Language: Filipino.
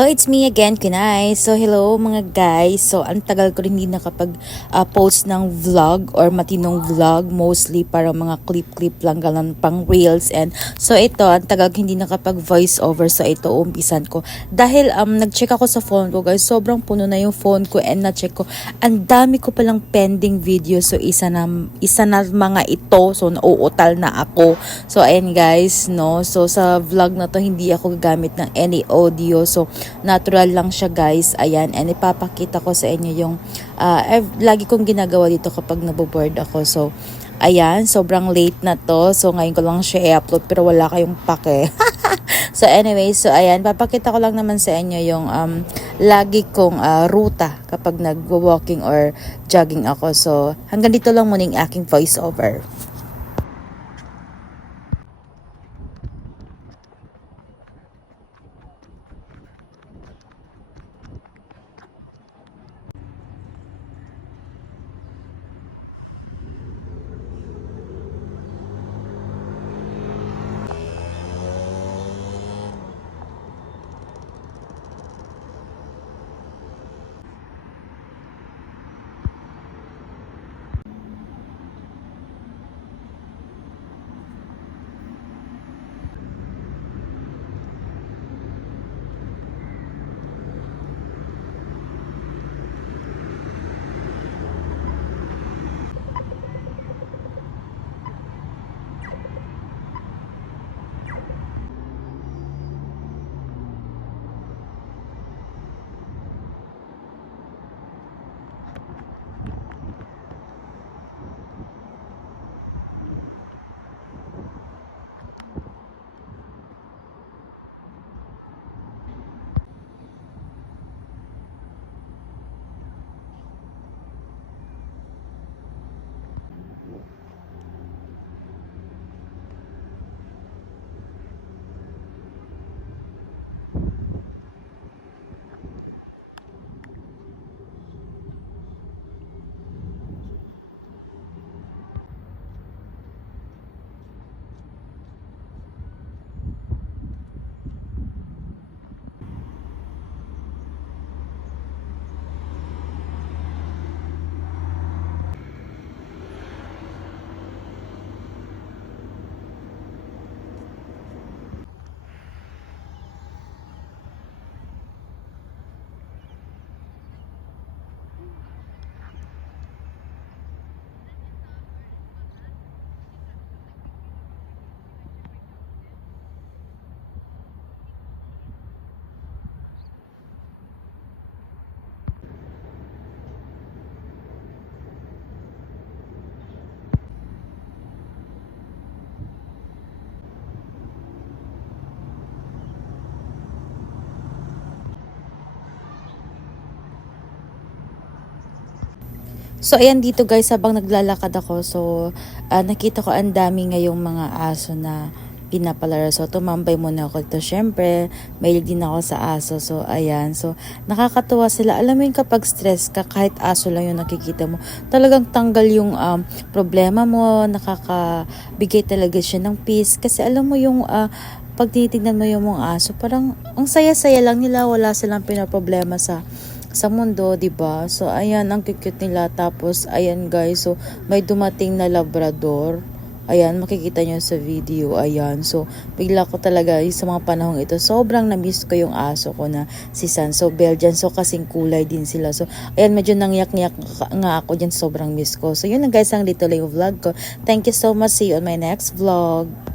Hello, it's me again, Kunay. So, hello mga guys. So, ang tagal ko rin hindi nakapag-post ng vlog or matinong vlog. Mostly para mga clip-clip lang, ganun, pang reels. And so, ito, ang tagal ko hindi nakapag-voice over. So, ito, umpisan ko. Dahil nag-check ako sa phone ko, guys. Sobrang puno na yung phone ko and na-check ko. Ang dami ko palang pending video. So, isa na mga ito. So, nauutal na ako. So, ayan guys, no. So, sa vlog na to, hindi ako gagamit ng any audio. So, natural lang siya guys. Ayan, and ipapakita ko sa inyo yung lagi kong ginagawa dito kapag naboboard ako. So, ayan, sobrang late na to. So, ngayon ko lang siya i-upload pero wala kayong pake. So, anyway, so ayan, papakita ko lang naman sa inyo yung lagi kong ruta kapag nag-walking or jogging ako. So, hanggang dito lang muna yung aking voice over. So, ayan dito guys, habang naglalakad ako, so, nakita ko ang dami ngayong mga aso na pinapalaro. So, tumambay muna ako dito. Syempre, mahilig din ako sa aso. So, ayan. So, nakakatuwa sila. Alam mo yung kapag stress ka, kahit aso lang yung nakikita mo, talagang tanggal yung problema mo, nakakabigay talaga siya ng peace. Kasi alam mo yung pag tinitignan mo yung mga aso, parang ang saya-saya lang nila, wala silang pinaproblema sa mundo, 'di ba? So ayan, ang cute nila. Tapos ayan guys, so may dumating na labrador. Ayan, makikita nyo sa video. Ayan, so bigla ko talaga sa mga panahong ito, sobrang na-miss ko yung aso ko na si San. So Belgian, so kasing kulay din sila. So ayan, medyo nangyak-ngyak nga ako dyan, sobrang miss ko. So yun na guys, ang little yung vlog ko. Thank you so much. See you on my next vlog.